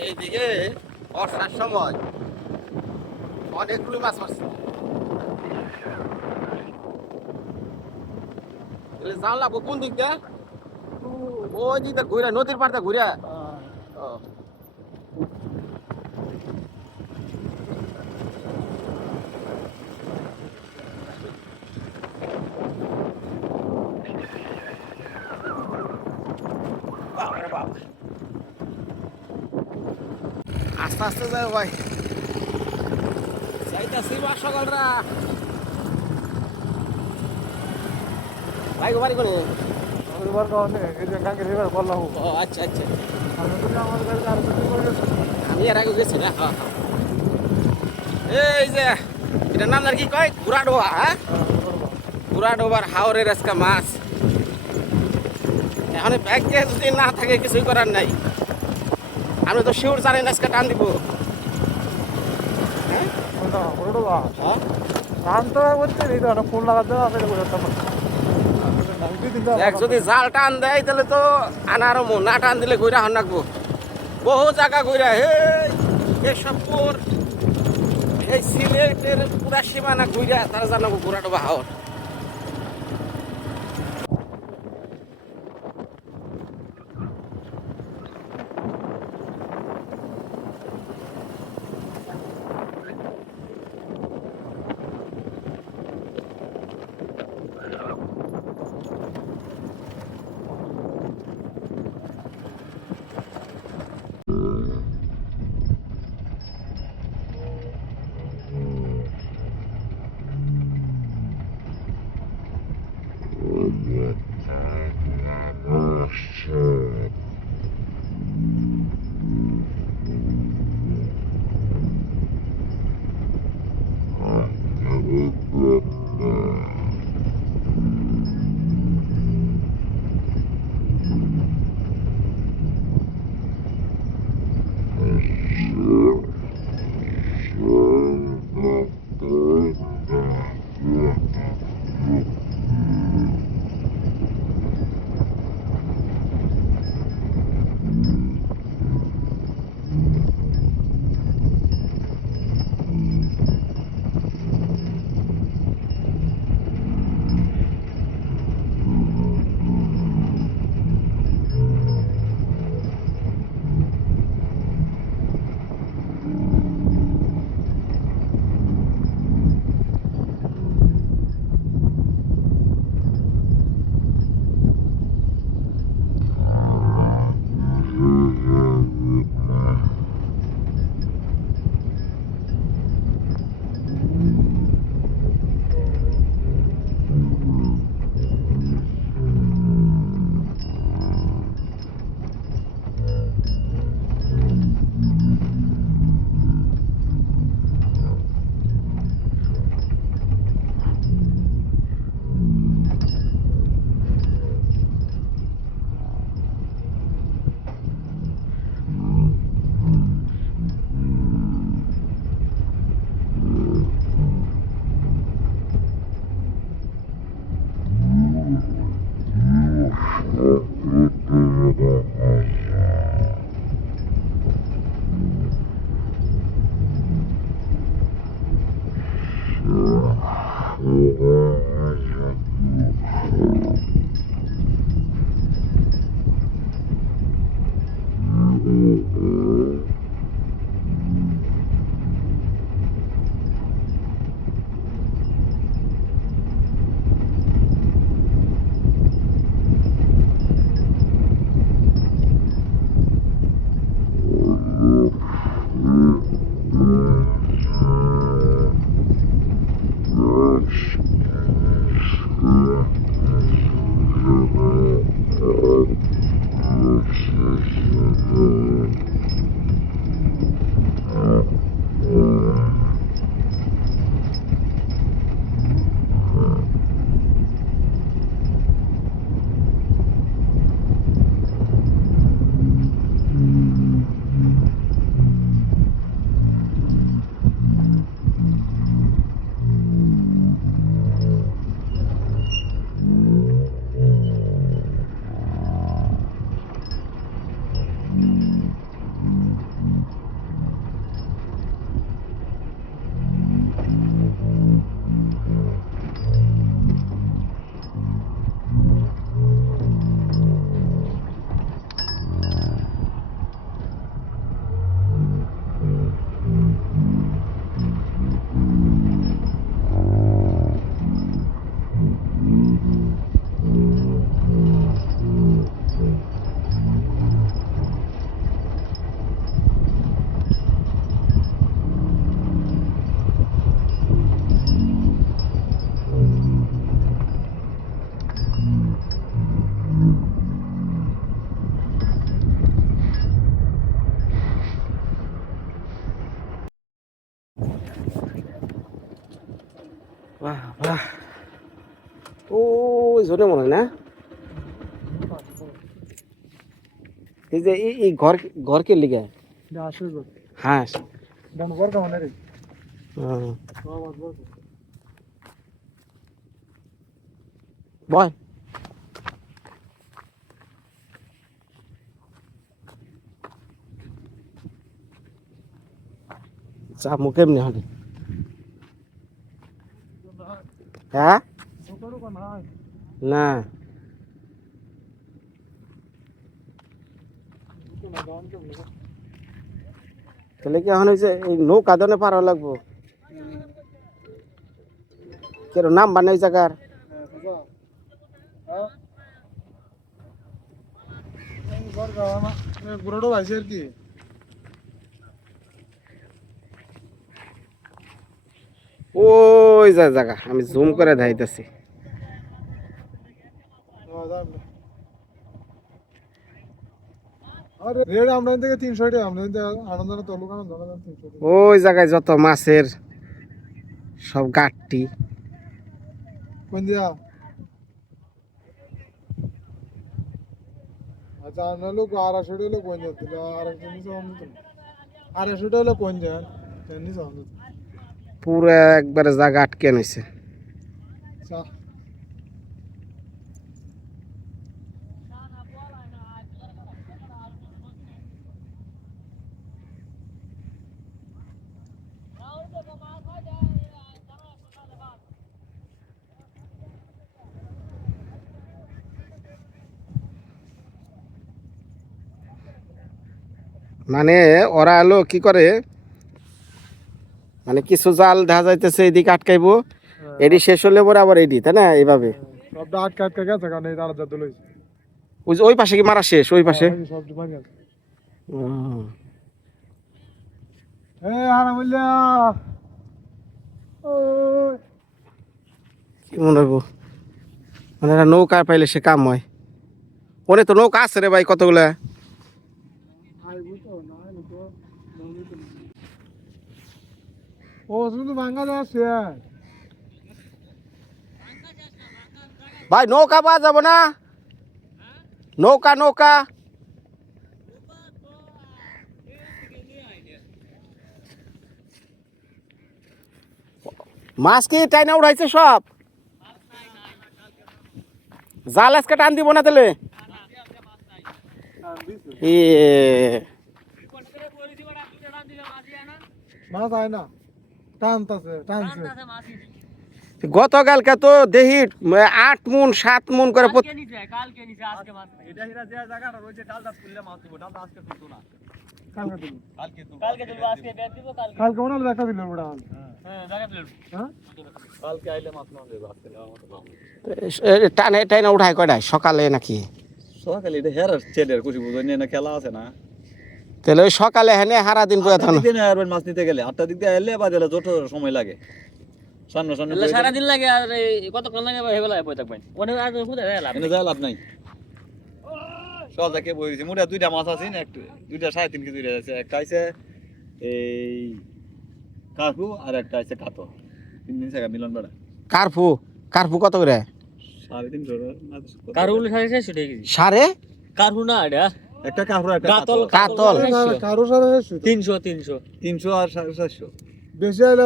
এইদিকে বর্ষার সময় অনেকগুলো মাছ মারছে জাল লাগবো কোন দিক দিয়ে ওই দিক দিয়ে ঘুরে, নদীর পাড়টা ঘুরে ও। বাবারে বাবা। আস্তে আস্তে যাও ভাই। যাইতাছি বা সকালরা। ভাই বাড়ি করে এবার কারণে এই যে কাকে এবার বললাম ও আচ্ছা আচ্ছা। আমি তো গাড়ি আর কিছু করে আমি এর আগে গেছি না হ্যাঁ হ্যাঁ। এই যে এটা নাম আর কি কয়? ঘোড়া ডোবা হ্যাঁ? ঘোড়া ডোবার হাওরের আজকে মাছ। এখন ব্যাগে যদি না থাকে কিছুই করার নাই। আমি তো শিওর জানি না আজকে টান দিব। হ্যাঁ? হ্যাঁ? যদি জাল টান দেয় তাহলে তো আনার মন। না টান দিলে ঘুরা হন রাখব। বহু জায়গা ঘুরা হে এসব পুর এই সিলেটের পুরা সীমানা ঘুরা তারা জানাব ঘোরা ডোবা হাওর ওই জন্য মনে হয় না? এই যে এই- এই ঘর ঘরকে লিগে? আসলে গো হাঁস দাম গর কেমন রে? হুম। বাবা গর বয় চামু কেমনি হবে হ্যাঁ। ছোটর কোন নাই না। তাহলে কি এখন হয়েছে এই নৌকা দনে পার লাগবো? কেন নাম বানাই জায়গার? বুড়োটো ভাইছে আর ওই জায়গা আমি জুম করে দেখাইতেছি আরে রেড আমরা থেকে তিনশো টাকা আমরা আনন্দ তলুক আনন্দ তিনশো ওই জায়গায় যত মাছের সব গাঠটি কোন দিয়া? আচ্ছা আপনার লোক আড়াইশো টাকা লোক কোন যাচ্ছিল আড়াইশো নিচে অন্য আড়াইশো টাকা লোক কোন যান পুরো একবারে জায়গা আটকে নিছে। চা মানে ওরা এলো কি করে? মানে কিছু জাল দেখা যাইতেছে এদিকে আটকাইবো। এডি শেষ হলে পরে আবার এডি তাই না এইভাবে? সবটা আটকে আটকে গেছে কারণ এই তারা যাতে লইছে। ওই ওই পাশে কি মারা শেষ ওই পাশে? ওই কি মনে মানে নৌকা পাইলে সে কাম হয়। ওনে তো নৌকা আছে রে ভাই কতগুলা আইবো তো না আইবো তো ও শুধু ভাঙ্গা যাচ্ছে ভাই নৌকা পাওয়া যাব না? নৌকা নৌকা। মাছ কি টাইনা উঠাইছে সব? জাল আজকে টান দিব না তাহলে? এ। মাছ আয় না। টানতাছে টানছে। গতকালকে তো দেহি আট মুন সাত মুন করে টানে টাইনা উঠায় কয়টায়? সকালে নাকি? সকালে এটা হেরার ছেলের খুশি বুঝো নিয়ে না খেলা আছে না? তাহলে ওই সকালে হেনে হারা দিন দিনে আর মাছ নিতে গেলে? আটটা দিক দিয়ে এলে বা দিলে যত সময় লাগে। সামনে সামনে এলা সারাদিন লাগে আর এই কতক্ষণ লাগে হেবেলা বই থাকবেন? ওনে আর কোথায় লাভ এনে যায় লাভ নাই। সহজে কে বইছি মোটা দুইটা মাছ আছে না একটু দুইটা সাড়ে তিন কেজি দুইটা আছে। একটা আছে এই কাকু আর একটা আছে কাতো তিন দিন থেকে মিলন বেড়া। কার্পু? কার্পু কত করে? সাড়ে তিনশো কারুল সাড়ে চারশো টাকা কেজি। সারে কারু না এটা? একটা কাকু একটা কাতল। কাতল। কারও সারা শেষ তিনশো তিনশো। তিনশো আর সাড়ে চারশো। বেশি আইলে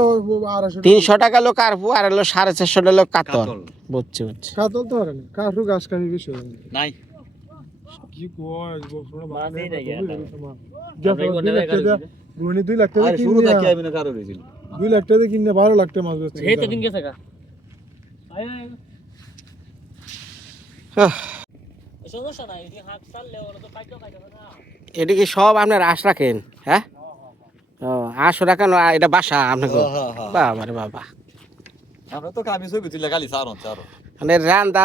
আড়াইশো তিনশো টাকা লোক কার্পু আর হলো সাড়ে চারশো টাকা লোক কাতল। কাতল। বুঝছি বুঝছি। কাতল তো না গাছ কানি বেশি নাই। কি কয় দুই লাখ টাকা রুনি দুই লাখ টাকা শুরু থেকে আমি না কারও রয়েছিল? দুই লাখ টাকা কিনে বারো লাখ টাকা মাছ বেচছে। তো দিন গেছে কা সব আপনার আশ রাখেন হ্যাঁ? ও আশ রাখেন এটা বাসা আপনাকে। হ্যাঁ, হ্যাঁ। বাবা রে বাবা। আমরা তো কামি ছবি তুলে খালি সার হচ্ছে আরও মানে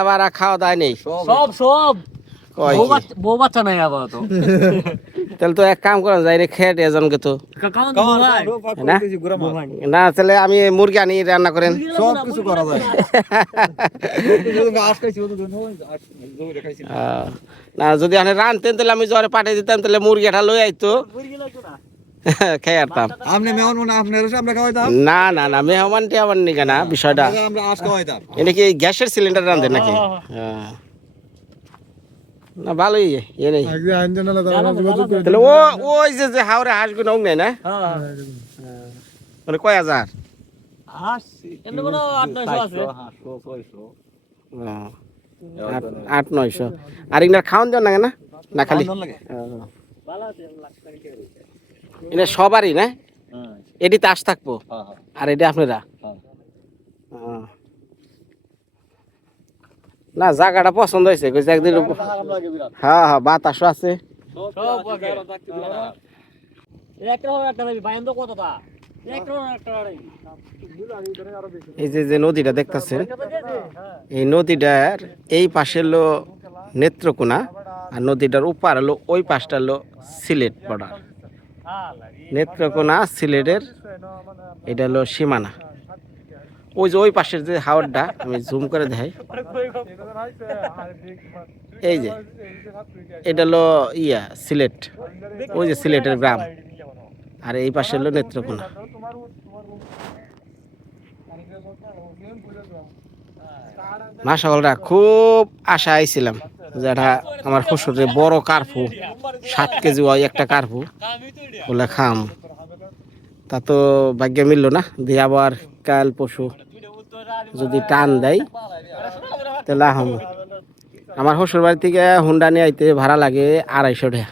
বাড়া খাওয়া দাওয়া নেই। সব সব সব। বউ বাচ্চা বউ বাচ্চা নাই আবার তো তাহলে তো এক কাম করেন যায় রে খেয়ে এজনকে তো। না? তাহলে আমি মুরগি আনি রান্না করেন। সব কিছু করা যায়। না যদি আপনি রানতেন তাহলে আমি জ্বরে পাঠিয়ে দিতাম তাহলে মুরগিটা লই আইতো। খেয়ে আরতাম। আপনি মেহমান মনে আপনার আমরা খাওয়াইতাম? না না না নিকে বিষয়টা। আমরা আজ খাওয়াইতাম। এটা কি গ্যাসের সিলিন্ডার নাকি? হ্যাঁ। না ভালোই এ নেই। তাহলে ও ওই যে যে হাওড়ে হাঁসগুলো নেই না? মানে কয় হাজার? আট নয়শো আর ইনার খাওয়ান দেন না না? না খালি। এটা সবারই না? হ্যাঁ। এটি তাস থাকব? আর এটা আপনারা? হ্যাঁ। না জায়গাটা পছন্দ হয়েছে কইছে একদিন হ্যাঁ হ্যাঁ বাতাসও আছে। এই যে যে নদীটা দেখতেছেন। এই নদীটার এই পাশে হলো নেত্রকোনা আর নদীটার উপার হলো ওই পাশটা হলো সিলেট বর্ডার। নেত্রকোনা সিলেটের এটা হলো সীমানা। ওই যে ওই পাশের যে হাওয়ারটা আমি জুম করে দেখাই। এই যে, এটা হলো ইয়া, সিলেট। ওই যে সিলেটের গ্রাম। আর এই পাশে হলো নেত্রকোনা। মাসাওয়ালরা খুব আশা আইছিলাম যেটা আমার শ্বশুরে বড় কার্ফু সাত কেজি হয় একটা কার্ফু বলে খাম। তা তো ভাগ্য মিলল না, দিয়ে আবার কাল পশু যদি টান দেয়, তাহলে আহম আমার শ্বশুর বাড়ি থেকে হুন্ডা নিয়ে আইতে ভাড়া লাগে আড়াইশো টাকা।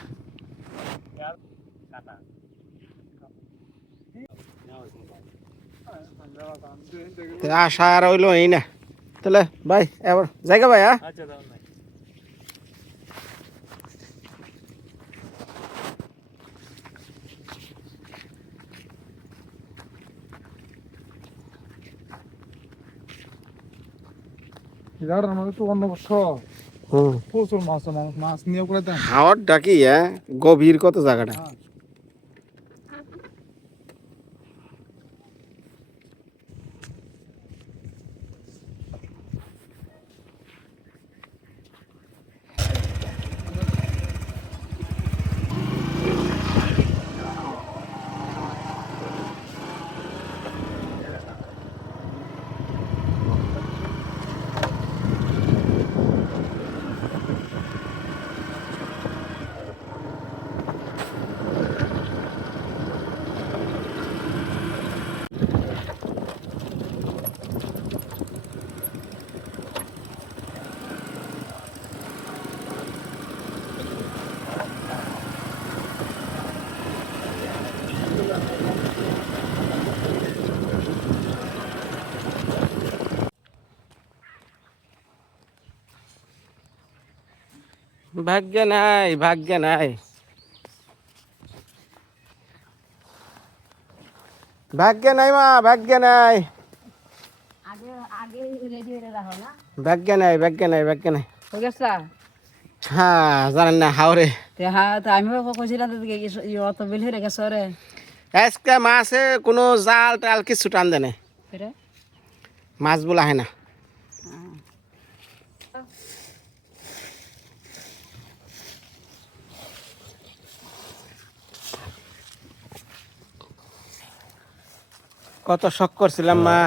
আশা আর হইল এই না। তাহলে, ভাই, এবার জায়গা ভাই হ্যাঁ? দাও নাই। যারা আমাদের তো অন্য বছর হুম প্রচুর মাছ মাছ মাছ নিয়ে করে দেন হাওয়ার ডাকি হ্যাঁ গভীর কত জায়গাটা ভাগ্য নাই ভাগ্য নাই। ভাগ্য নাই মা ভাগ্য নাই। ভাগ্য নাই ভাগ্য নাই ভাগ্য নাই। হয়ে জানেন না হাওরে। তে হ্যাঁ আজকে মাছে কোনো জাল টাল কিছু টান দেনে ফিরে মাছ বলা হয় না। কত শখ করছিলাম মা।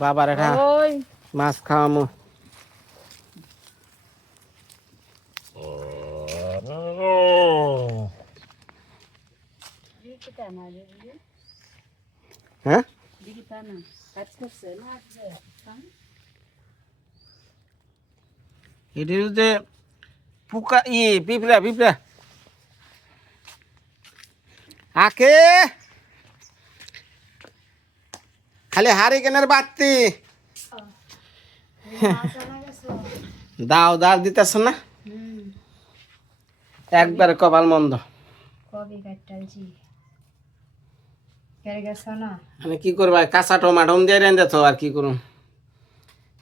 বাবার এটা মাছ খাওয়ামু। হ্যাঁ? হচ্ছে পোকা ই পিঁপড়া পিঁপড়া। আকে! খালি হারি কেনার বাতি। দাও দাও দিতেছ না? একবার কপাল মন্দ। আমি কি করবা কাঁচা টমাটো দিয়ে রেঁধে তো আর কি করুম?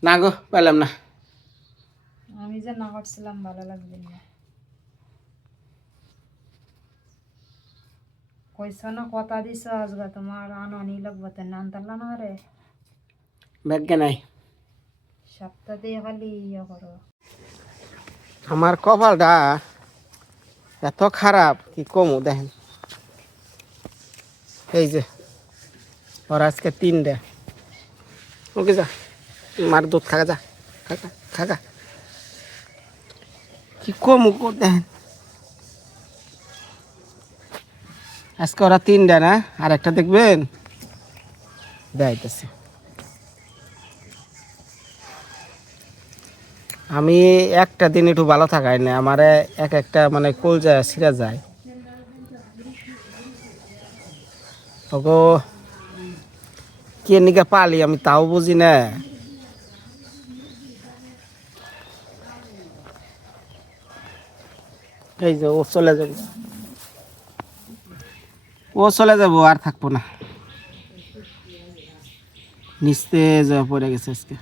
না গো পেলাম না। আমি যে না করছিলাম ভালো লাগবে না। কইছো কথা দিছ আজকে তোমার আনানি লাগবে তো নান তাল্লা না রে ভাগ্য নাই সপ্তাহ দিয়ে খালি ইয়ে করো আমার কপালটা এত খারাপ কি কমু দেখেন এই যে ওর আজকে তিনটে ওকে যা মার দুধ খাগা যা খাগা খাগা কি কম দেখেন আজকে ওরা তিনটা না? আর একটা দেখবেন? দেখাইতেছি। আমি একটা দিন একটু ভালো থাকাই না আমার এক একটা মানে কোল যায়, ছিঁড়া যায়। ওগো কে নিকে পালি? আমি তাও বুঝি না। এই যে ও চলে যাবে। ও চলে যাব, আর থাকব না। নিস্তে যাওয়া পড়ে গেছে আজকে।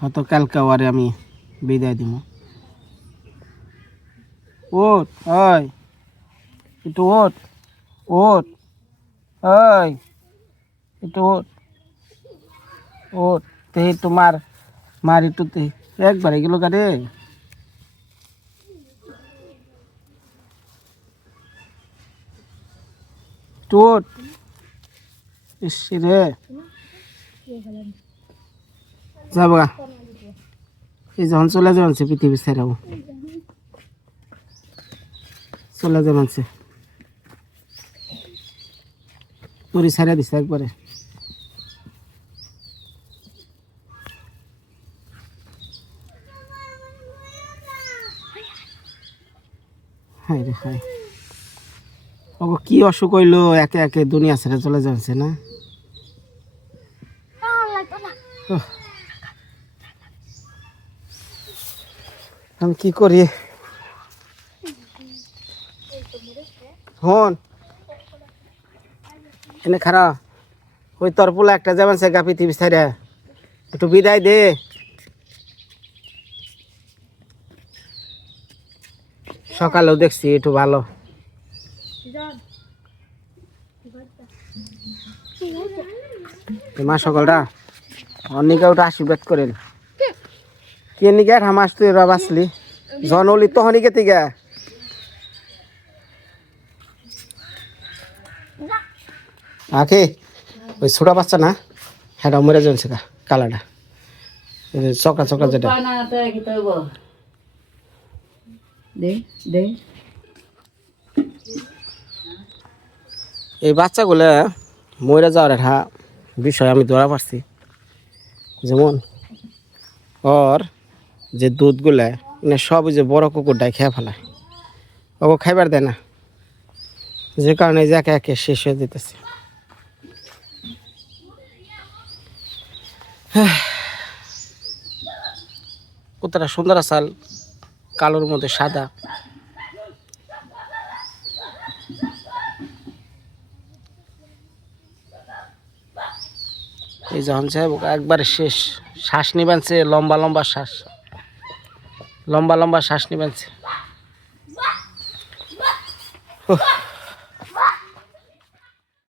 হয়তো কালকে আরে আমি বিদায় দিব ওট ওই। একটু ওট ওট ওই। একটু ওট ওট তে তোমার মার একটু তে একবার এগুলো গাড়ি টোট ইস রে। যাব। এই যখন চলে সে পৃথিবী ছেড়াবো চলে যাবেন সে তোরই ছেড়ে দিছে একবারে। হায় রে হায়। ওগো কি অসুখ হইল? একে একে দুনিয়া ছেড়ে চলে যাচ্ছে না। আমি কি করি? হন। এনে খারা ওই তোর পোলা একটা যাবেন সে গা পৃথিবী ছেড়ে একটু বিদায় দে। সকালেও দেখছি একটু ভালো। মা সকলরা অনিকা ওটা আশীর্বাদ করেন। কে? নিকে? হামাস তুই রব আসলি। জনলি তো হনিকে তিগা আখে ওই ছোটা বাচ্চা না? হ্যাঁ মরে সেটা কালাটা। চকা চকা যেটা। এই বাচ্চাগুলো মরে যাওয়ার একটা বিষয় আমি ধরা পারছি যেমন ওর যে দুধগুলা মানে সব যে বড় কুকুরটাই খেয়ে ফেলায়। ওকে খাইবার দেয় না। যে কারণে যে একে একে শেষ হয়ে যেতেছে কতটা সুন্দর আসাল কালোর মধ্যে সাদা। এই জহন সাহেব একবারে শেষ। শ্বাস নিবানছে লম্বা লম্বা শ্বাস। লম্বা লম্বা শ্বাস নিবানছে